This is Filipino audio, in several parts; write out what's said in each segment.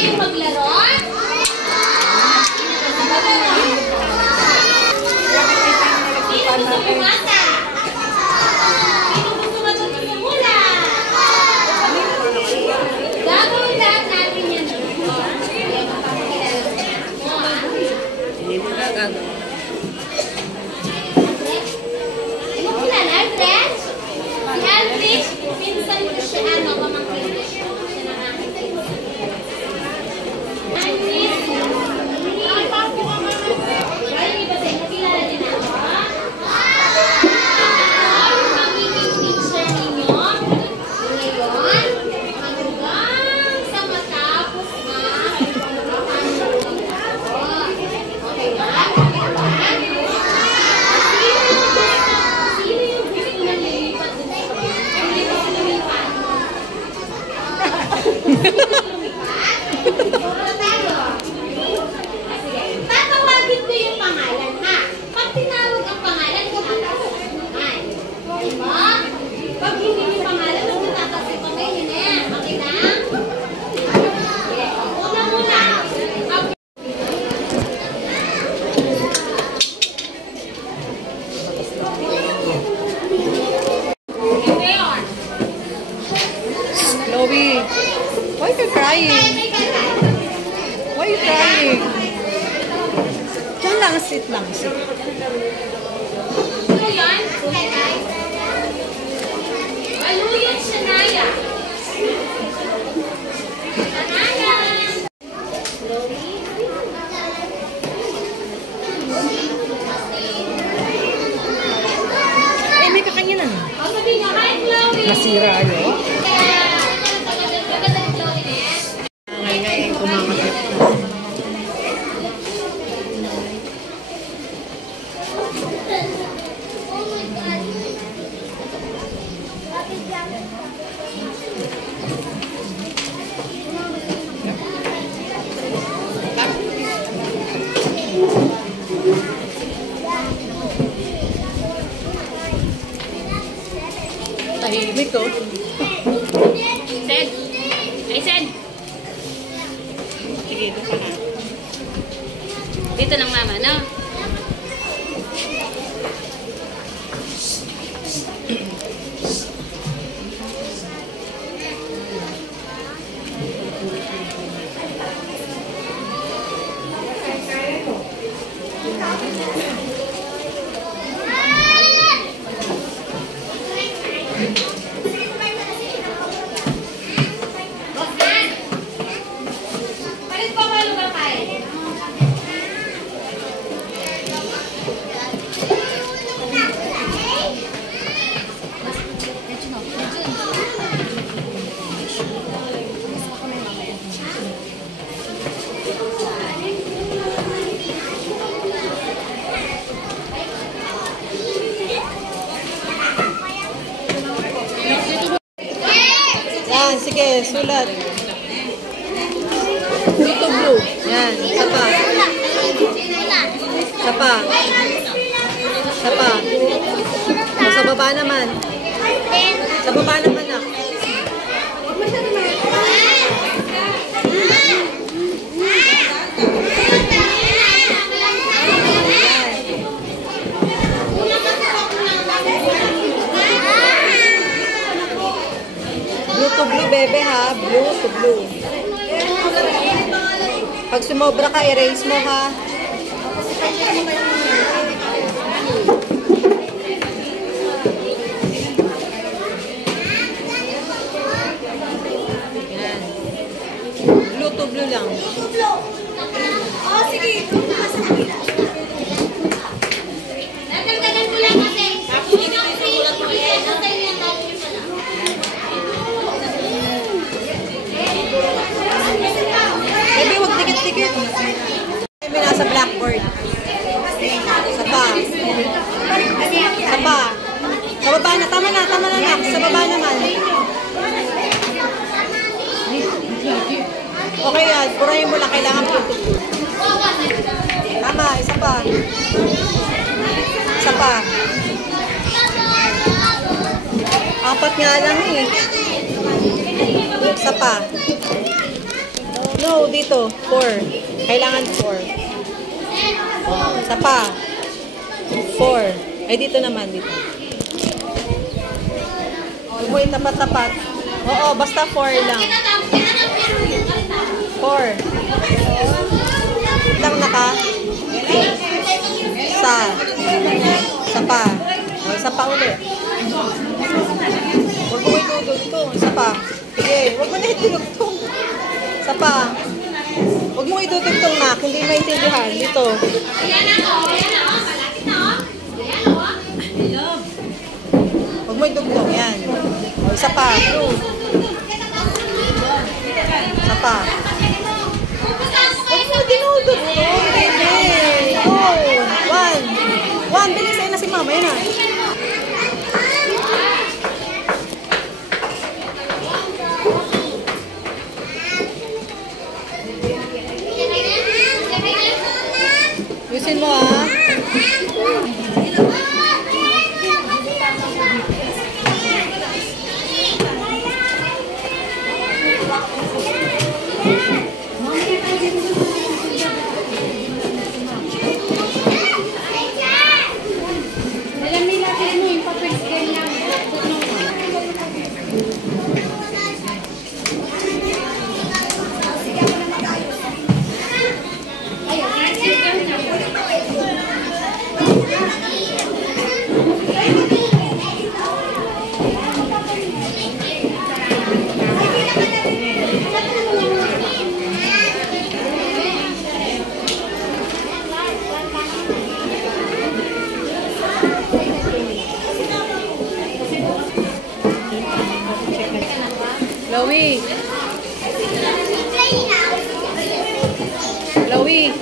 kayong maglaro? Sino gusto bumasa? Sino gusto magsimula? Gagawin lahat natin yan. Ano pula na, Aldrich? Si Aldrich, pinsan ko siya, pamangkin ko siya. Siya na aking pinsan. Aldrich, ay, iba sa'yo, nakilala din ako. Ang magiging teacher ninyo, ngayon, hanggang sa matapos na okay ba? Sino yung gusto na lilipat din sa mga? Hindi ko lumipat. Puro tayo. Sige. Tatawagin ko yung pangalan, ha? Pag tinawag ang pangalan, tatawag naman. Diba? Pag hindi yung pangalan, magtatapos pa kayo, yun eh. Okay na? Sige. Una-una. Chloe, why are you crying? Why are you crying? Diyan lang, sit lang, sit. Luyan? Luyan, Shania. Shania. Eh, may kakanya na. Sabi nga, hi, Chloe. Masira, ano? Maganda ni Chloe, eh. Ngayon, kumamakit. Tahimik ko. Sen. Ay, Sen. Sige, dito ka na. Dito ng mama, no? Palit pa kayo lugar kain. Yan, sige, sulat. Blue to blue. Yan, isa pa. Isa pa. Isa pa. O, sa baba naman. Sa baba naman, nak. Blue to blue, bebe, ha? Blue to blue. Pag sumobra ka, erase mo, ha? Yan. Blue to blue lang. Oh, sige. Natagdagan ko lang kasi. Hindi ako sa iyo. Natay niya natin yung pala. Bebe, huwag dikit-dikit. Bebe, nasa blackboard. Isa pa. Isa pa. Sa baba na. Tama na, nak. Sa baba naman. Okay yan. Purahin mo lang. Kailangan po. Tama. Isa pa. Isa pa. Apat nga lang eh. Isa pa. No, dito. 4. Kailangan 4. Isa pa. 4. Ay, dito naman. Dito. Wait, tapat-tapat. Oo, basta 4 lang. 4. Lang naka. Isa pa. O, isa pa ulit. Huwag mo itudugtong. Isa pa. Sige, huwag mo na itudugtong. Isa pa. Huwag mo itudugtong, Nak. Hindi maintindihan. Dito. Ayan ako. Ayan ako. Malapit na ako. Ayan ako. Huwag mo itudugtong. Yan. O, isa pa. Isa pa. Huwag mo dinudugtong. Hindi. Go. 1. Bilis. Ayun na si Mama. Ayun na. Yusin mo, ah. Chloe. Chloe.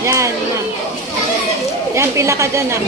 Yan, yan. Yan, pila ka dyan, ah.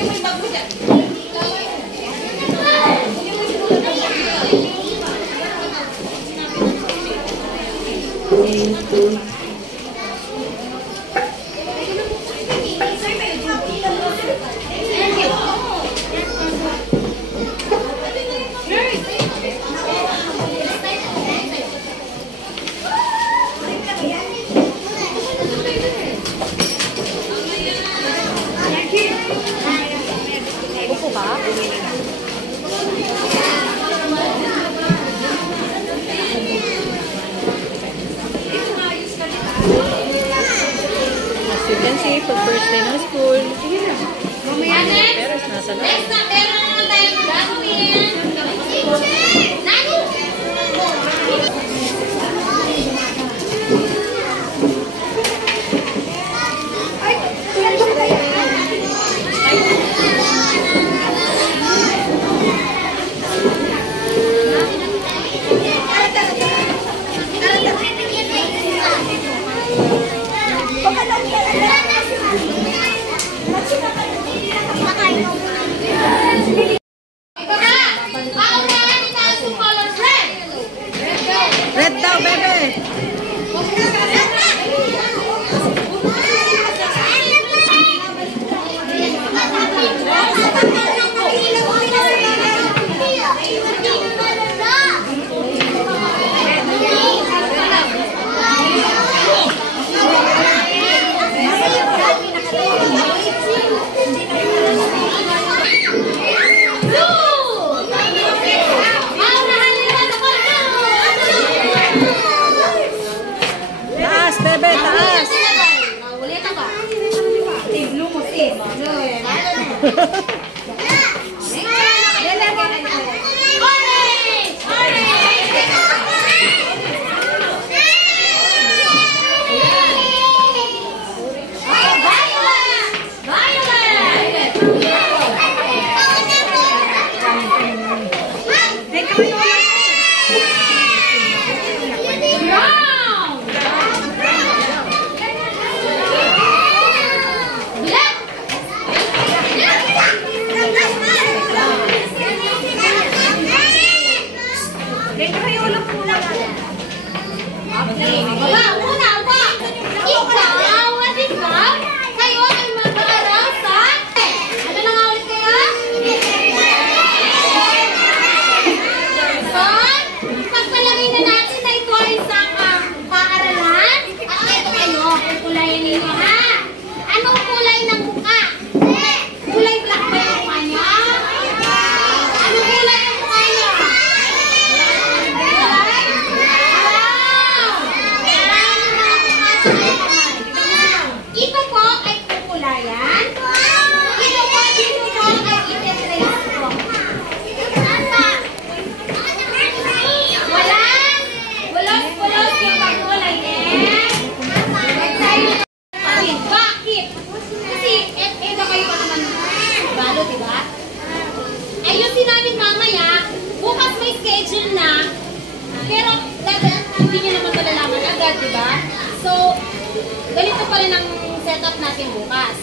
ganito pa rin ang setup natin bukas.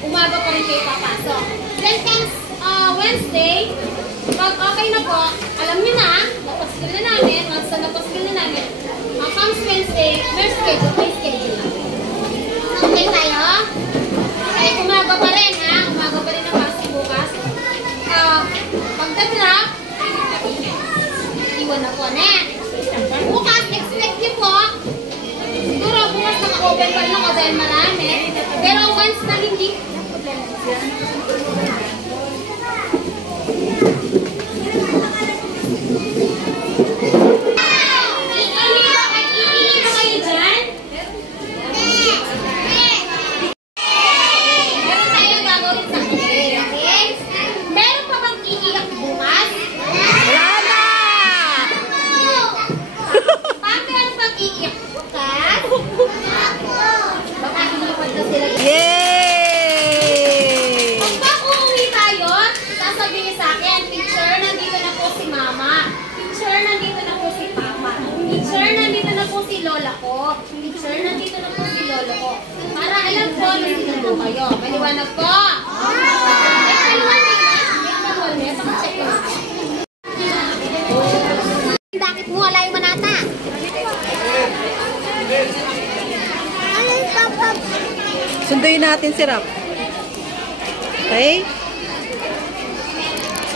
Umaga pa rin kayo papasok. Then comes Wednesday, pag okay na po, alam nyo na, napaskil na namin, once na napaskil na namin, comes Wednesday, may schedule na. Okay tayo? Ay, umaga pa rin ha, umaga pa rin ang pasok bukas. Pagka-drop, iwan na po na. Bukas, expect nyo po, siguro bukas naka-open pa rin ako dahil marami. Pero once na hindi, lola ko. Teacher, nandito na po si lolo ko. Para alam ko na sino po kayo. Maliwanag po. Bakit mo wala yung manata? Sunduin natin si Rap. Okay?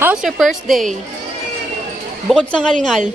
How's your first day? Bukod sa ngalingal.